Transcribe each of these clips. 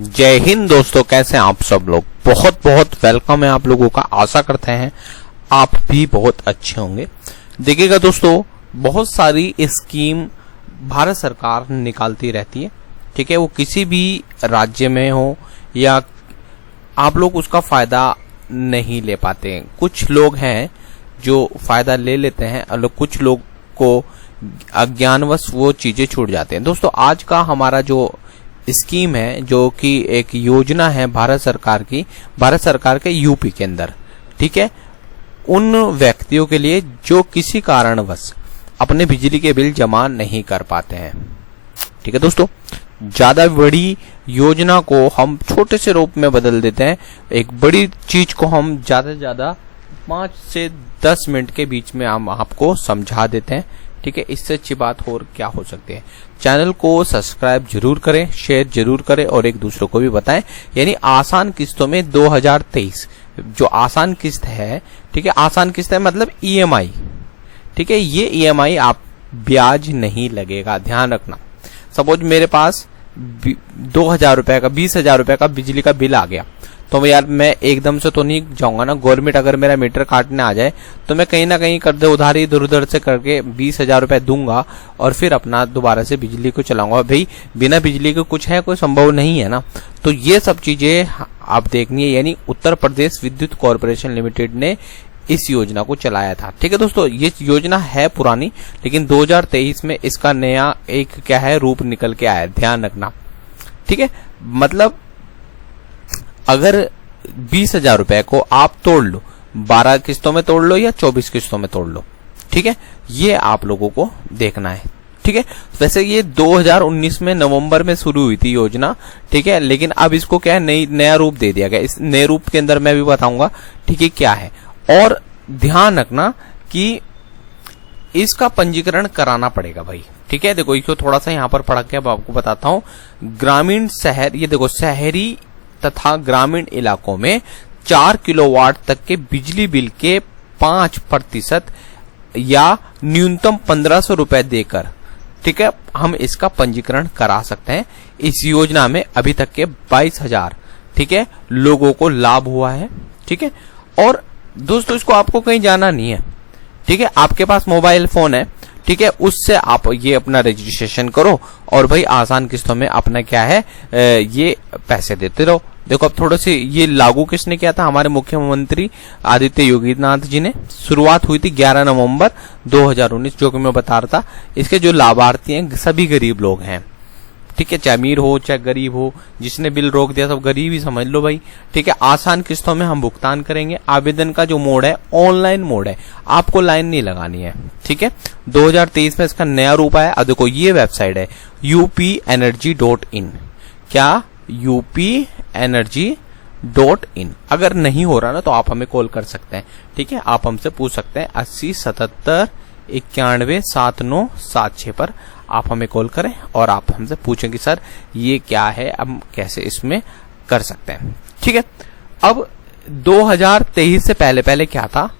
जय हिंद दोस्तों, कैसे हैं आप सब लोग। बहुत बहुत वेलकम है आप लोगों का। आशा करते हैं आप भी बहुत अच्छे होंगे। देखिएगा दोस्तों, बहुत सारी स्कीम भारत सरकार निकालती रहती है, ठीक है। वो किसी भी राज्य में हो या आप लोग उसका फायदा नहीं ले पाते हैं। कुछ लोग हैं जो फायदा ले लेते हैं और कुछ लोग को अज्ञानवश वो चीजें छूट जाते हैं। दोस्तों, आज का हमारा जो स्कीम है, जो कि एक योजना है भारत सरकार की, भारत सरकार के यूपी के अंदर, ठीक है, उन व्यक्तियों के लिए जो किसी कारणवश अपने बिजली के बिल जमा नहीं कर पाते हैं, ठीक है दोस्तों। ज्यादा बड़ी योजना को हम छोटे से रूप में बदल देते हैं। एक बड़ी चीज को हम ज्यादा से ज्यादा 5 से 10 मिनट के बीच में हम आपको समझा देते हैं, ठीक है। इससे अच्छी बात और क्या हो सकती है। चैनल को सब्सक्राइब जरूर करें, शेयर जरूर करें और एक दूसरे को भी बताएं। यानी आसान किस्तों में 2023 जो आसान किस्त है, ठीक है, आसान किस्त है मतलब ईएमआई, ठीक है। ये ईएमआई आप ब्याज नहीं लगेगा, ध्यान रखना। सपोज मेरे पास 2000 रुपए का 20,000 रुपए का बिजली का बिल आ गया, तो यार मैं एकदम से तो नहीं जाऊंगा ना। गवर्नमेंट अगर मेरा मीटर काटने आ जाए तो मैं कहीं ना कहीं कर दे उधारी इधर उधर से करके 20,000 रुपए दूंगा और फिर अपना दोबारा से बिजली को चलाऊंगा। भाई बिना बिजली के कुछ है, कोई संभव नहीं है ना। तो ये सब चीजें आप देखनी है। यानी उत्तर प्रदेश विद्युत कॉर्पोरेशन लिमिटेड ने इस योजना को चलाया था, ठीक है दोस्तों। ये योजना है पुरानी, लेकिन 2023 में इसका नया एक क्या है रूप निकल के आया, ध्यान रखना, ठीक है। मतलब अगर 20,000 रुपए को आप तोड़ लो, 12 किस्तों में तोड़ लो या 24 किस्तों में तोड़ लो, ठीक है, ये आप लोगों को देखना है, ठीक है। वैसे ये 2019 में नवंबर में शुरू हुई थी योजना, ठीक है, लेकिन अब इसको क्या है नया रूप दे दिया गया। इस नए रूप के अंदर मैं भी बताऊंगा, ठीक है, क्या है। और ध्यान रखना कि इसका पंजीकरण कराना पड़ेगा भाई, ठीक है। देखो इसको थोड़ा सा यहाँ पर पढ़ के अब आपको बताता हूँ। ग्रामीण शहर, ये देखो, शहरी तथा ग्रामीण इलाकों में 4 किलोवाट तक के बिजली बिल के 5% या न्यूनतम 1500 रुपए देकर, ठीक है, हम इसका पंजीकरण करा सकते हैं। इस योजना में अभी तक के 22,000, ठीक है, लोगों को लाभ हुआ है, ठीक है। और दोस्तों इसको आपको कहीं जाना नहीं है, ठीक है। आपके पास मोबाइल फोन है, ठीक है, उससे आप ये अपना रजिस्ट्रेशन करो और भाई आसान किस्तों में अपना क्या है ये पैसे देते रहो। देखो अब थोड़े से ये लागू किसने किया था, हमारे मुख्यमंत्री आदित्य योगीनाथ जी ने। शुरुआत हुई थी 11 नवंबर 2019, जो कि मैं बता रहा था। इसके जो लाभार्थी हैं सभी गरीब लोग हैं, ठीक है, चाहे अमीर हो चाहे गरीब हो। जिसने बिल रोक दिया सब गरीब ही समझ लो भाई, ठीक है। आसान किस्तों में हम भुगतान करेंगे। आवेदन का जो मोड है ऑनलाइन मोड है, आपको लाइन नहीं लगानी है, ठीक है। 2023 में इसका नया रूप आया। अब देखो ये वेबसाइट है upenergy.in, क्या upenergy.in। अगर नहीं हो रहा ना तो आप हमें कॉल कर सकते हैं, ठीक है। आप हमसे पूछ सकते हैं 80 77 91 7976 पर आप हमें कॉल करें और आप हमसे पूछें कि सर ये क्या है, हम कैसे इसमें कर सकते हैं, ठीक है। अब 2023 से पहले क्या था,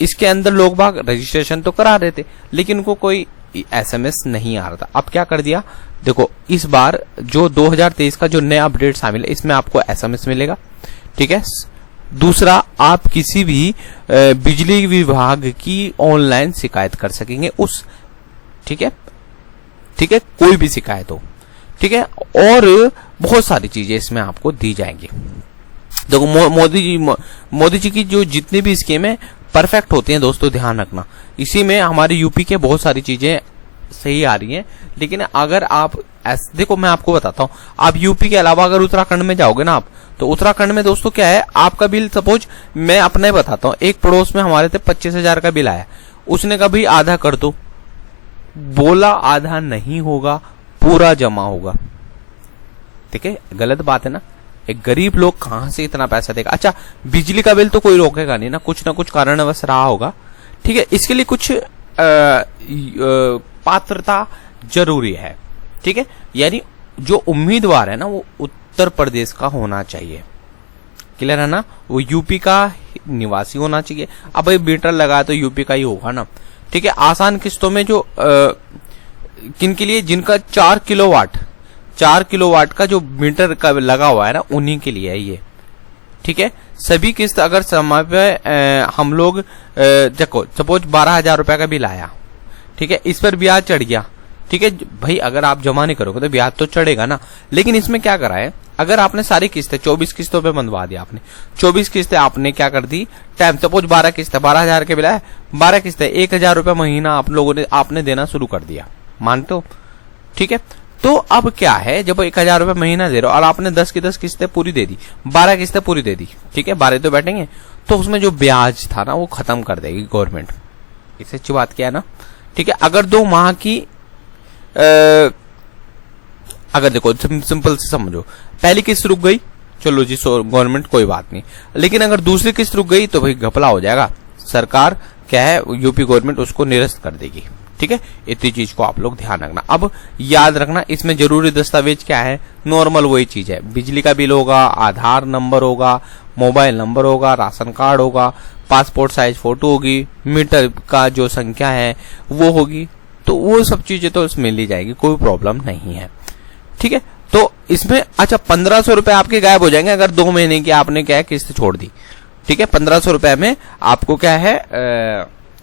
इसके अंदर लोग बाग रजिस्ट्रेशन तो करा रहे थे लेकिन उनको कोई एसएमएस नहीं आ रहा था। अब क्या कर दिया, देखो इस बार जो 2023 का जो नया अपडेट शामिल है इसमें आपको एसएमएस मिलेगा, ठीक है। दूसरा, आप किसी भी बिजली विभाग की ऑनलाइन शिकायत कर सकेंगे उस, ठीक है, ठीक है, कोई भी शिकायत हो, ठीक है। और बहुत सारी चीजें इसमें आपको दी जाएंगी। देखो मोदी जी की जो जितनी भी स्कीम है परफेक्ट होती हैं दोस्तों, ध्यान रखना। इसी में हमारे यूपी के बहुत सारी चीजें सही आ रही हैं। लेकिन अगर आप देखो मैं आपको बताता हूं, आप यूपी के अलावा अगर उत्तराखंड में जाओगे ना आप, तो उत्तराखंड में दोस्तों क्या है, आपका बिल सपोज मैं अपना ही बताता हूं। एक पड़ोस में हमारे थे 25,000 का बिल आया, उसने कहा भाई आधा कर दो, बोला आधा नहीं होगा, पूरा जमा होगा, ठीक है। गलत बात है ना, एक गरीब लोग कहां से इतना पैसा देगा। अच्छा, बिजली का बिल तो कोई रोकेगा नहीं ना कुछ कारणवश रहा होगा, ठीक है। इसके लिए कुछ पात्रता जरूरी है, ठीक है। यानी जो उम्मीदवार है ना वो उत्तर प्रदेश का होना चाहिए, क्लियर है ना, वो यूपी का निवासी होना चाहिए। अब भाई मीटर लगा तो यूपी का ही होगा ना, ठीक है। आसान किस्तों में जो किन के लिए, जिनका 4 4 किलोवाट का जो मीटर का लगा हुआ है ना, उन्हीं के लिए है ये। ठीक है, सभी किस्त अगर समय पे हम लोग देखो सपोज 12,000 रुपए का बिल आया, ठीक है, इस पर ब्याज चढ़ गया, ठीक है भाई, अगर आप जमा नहीं करोगे तो ब्याज तो चढ़ेगा ना। लेकिन इसमें क्या करा है, अगर आपने सारी किस्तें 24 किस्तों पे बंधवा दिया, आपने 24 किस्तें आपने क्या कर दी, टाइम सपोज 12 किस्तें, 12,000 के बिल है, 12 किस्तें 1,000 रुपए महीना आप लोगों ने आपने देना शुरू कर दिया, मानते हो? ठीक है, तो अब क्या है, जब 1,000 रुपए महीना दे रहे हो और आपने 10 की 10 किस्तें पूरी दे दी, 12 किस्तें पूरी दे दी, ठीक है, 12 तो बैठेंगे, तो उसमें जो ब्याज था ना वो खत्म कर देगी गवर्नमेंट। इससे अच्छी बात क्या है ना, ठीक है। अगर 2 माह की अगर देखो सिंपल से समझो, पहली किस्त रुक गई, चलो जी गवर्नमेंट कोई बात नहीं, लेकिन अगर दूसरी किस्त रुक गई तो भाई घपला हो जाएगा, सरकार क्या है, यूपी गवर्नमेंट उसको निरस्त कर देगी। ठीक है, इतनी चीज को आप लोग ध्यान रखना। अब याद रखना, इसमें जरूरी दस्तावेज क्या है, नॉर्मल वही चीज है, बिजली का बिल होगा, आधार नंबर होगा, मोबाइल नंबर होगा, राशन कार्ड होगा, पासपोर्ट साइज फोटो होगी, मीटर का जो संख्या है वो होगी, तो वो सब चीजें तो मिल ही जाएगी, कोई प्रॉब्लम नहीं है। ठीक है, तो इसमें अच्छा 1,500 रुपए आपके गायब हो जाएंगे अगर 2 महीने की आपने क्या है किस्त छोड़ दी। ठीक है, 1,500 रुपए में आपको क्या है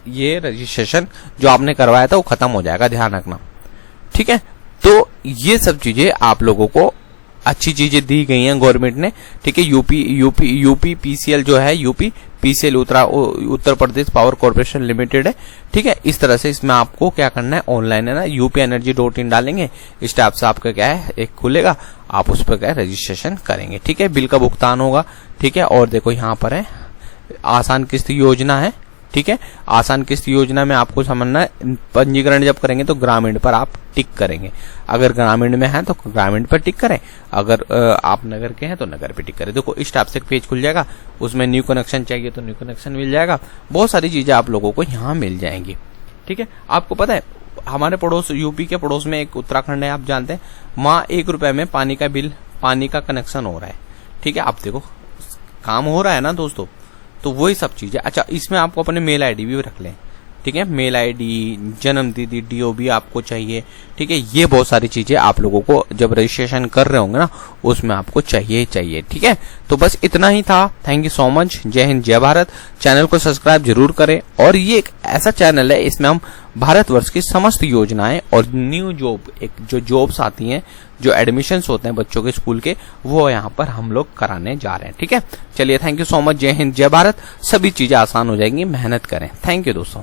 ये रजिस्ट्रेशन जो आपने करवाया था वो खत्म हो जाएगा, ध्यान रखना। ठीक है, तो ये सब चीजें आप लोगों को अच्छी चीजें दी गई हैं गवर्नमेंट ने। ठीक है, यूपी पीसीएल जो है, UP PCL Uttar Pradesh power corporation limited है। ठीक है, इस तरह से इसमें आपको क्या करना है, ऑनलाइन है ना, UPenergy.in डालेंगे, इस टाइप से आपका क्या है एक खुलेगा, आप उस पर क्या है रजिस्ट्रेशन करेंगे। ठीक है, बिल का भुगतान होगा। ठीक है, और देखो यहाँ पर है आसान किस्त योजना है। ठीक है, आसान किस्त योजना में आपको समझना है, पंजीकरण जब करेंगे तो ग्रामीण पर आप टिक करेंगे, अगर ग्रामीण में है तो ग्रामीण पर टिक करें, अगर आप नगर के हैं तो नगर पे टिक करें। देखो इस टाइप से पेज खुल जाएगा, उसमें न्यू कनेक्शन चाहिए तो न्यू कनेक्शन मिल जाएगा, बहुत सारी चीजें आप लोगों को यहाँ मिल जाएंगी। ठीक है, आपको पता है हमारे पड़ोस यूपी के पड़ोस में एक उत्तराखंड है, आप जानते हैं, वहां 1 रुपए में पानी का बिल, पानी का कनेक्शन हो रहा है। ठीक है, आप देखो काम हो रहा है ना दोस्तों, तो वही सब चीजें। अच्छा, इसमें आपको अपने मेल आईडी भी रख लें। ठीक है, मेल आईडी, जन्म तिथि, DOB आपको चाहिए। ठीक है, ये बहुत सारी चीजें आप लोगों को जब रजिस्ट्रेशन कर रहे होंगे ना उसमें आपको चाहिए। ठीक है, तो बस इतना ही था। थैंक यू सो मच, जय हिंद जय भारत। चैनल को सब्सक्राइब जरूर करें, और ये एक ऐसा चैनल है इसमें हम भारतवर्ष की समस्त योजनाएं और न्यू जॉब, एक जो जॉब्स आती हैं, जो एडमिशंस होते हैं बच्चों के स्कूल के, वो यहाँ पर हम लोग कराने जा रहे हैं। ठीक है, चलिए थैंक यू सो मच, जय हिंद जय भारत। सभी चीजें आसान हो जाएंगी, मेहनत करें। थैंक यू दोस्तों।